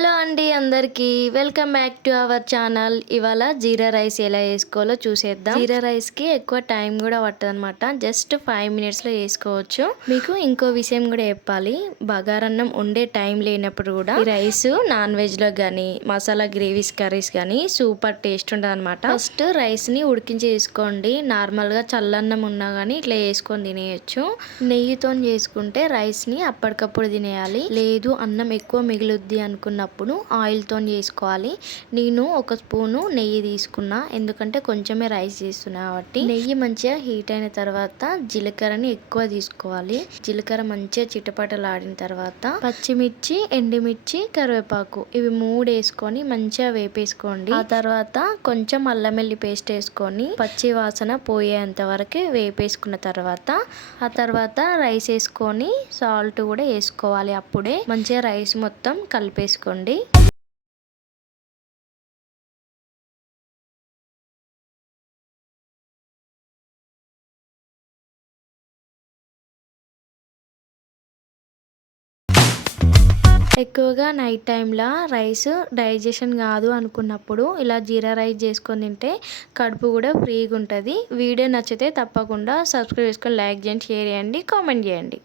Hello అండి అందరికీ. Welcome back to our channel. ఇవాళ జీరా రైస్ ఎలా వేసుకోవాలో చూసేద్దాం. జీరా రైస్కి ఎక్కువ టైం కూడా పట్టదనమాట జస్ట్ ఫైవ్ మినిట్స్లో వేసుకోవచ్చు. మీకు ఇంకో విషయం కూడా చెప్పాలి. బగారన్నం ఉండే టైం లేనప్పుడు కూడా ఈ రైస్ నాన్ వెజ్లో కానీ మసాలా గ్రేవీస్ కర్రీస్ కానీ సూపర్ టేస్ట్ ఉంటుంది అనమాట ఫస్ట్ రైస్ని ఉడికించి వేసుకోండి. నార్మల్గా చల్లన్నం ఉన్నా కానీ ఇట్లా వేసుకొని తినేయచ్చు. నెయ్యితో చేసుకుంటే రైస్ని అప్పటికప్పుడు తినేయాలి. లేదు అన్నం ఎక్కువ మిగులుద్ది అనుకున్నప్పుడు ఆయిల్తో చేసుకోవాలి. నేను ఒక స్పూను నెయ్యి తీసుకున్నా. ఎందుకంటే కొంచెమే రైస్ చేస్తున్నా కాబట్టి. నెయ్యి మంచిగా హీట్ అయిన తర్వాత జీలకర్రని ఎక్కువ తీసుకోవాలి. జీలకర్ర మంచిగా చిటపటలాడిన తర్వాత పచ్చిమిర్చి ఎండుమిర్చి కరివేపాకు ఇవి మూడు వేసుకొని మంచిగా వేపేసుకోండి. ఆ తర్వాత కొంచెం అల్లం వెల్లి పేస్ట్ వేసుకొని పచ్చి వాసన పోయేంత వరకు వేపేసుకున్న తర్వాత ఆ తర్వాత రైస్ వేసుకొని సాల్ట్ కూడా వేసుకోవాలి అప్పుడే. మంచిగా రైస్ మొత్తం కలిపేసుకోండి. ఎక్కువగా నైట్ టైంలో రైస్ డైజెషన్ కాదు అనుకున్నప్పుడు ఇలా జీరా రైస్ చేసుకొని తింటే కడుపు కూడా ఫ్రీగా ఉంటుంది వీడియో నచ్చితే తప్పకుండా సబ్స్క్రైబ్ చేసుకొని లైక్ చేయండి షేర్ చేయండి కామెంట్ చేయండి.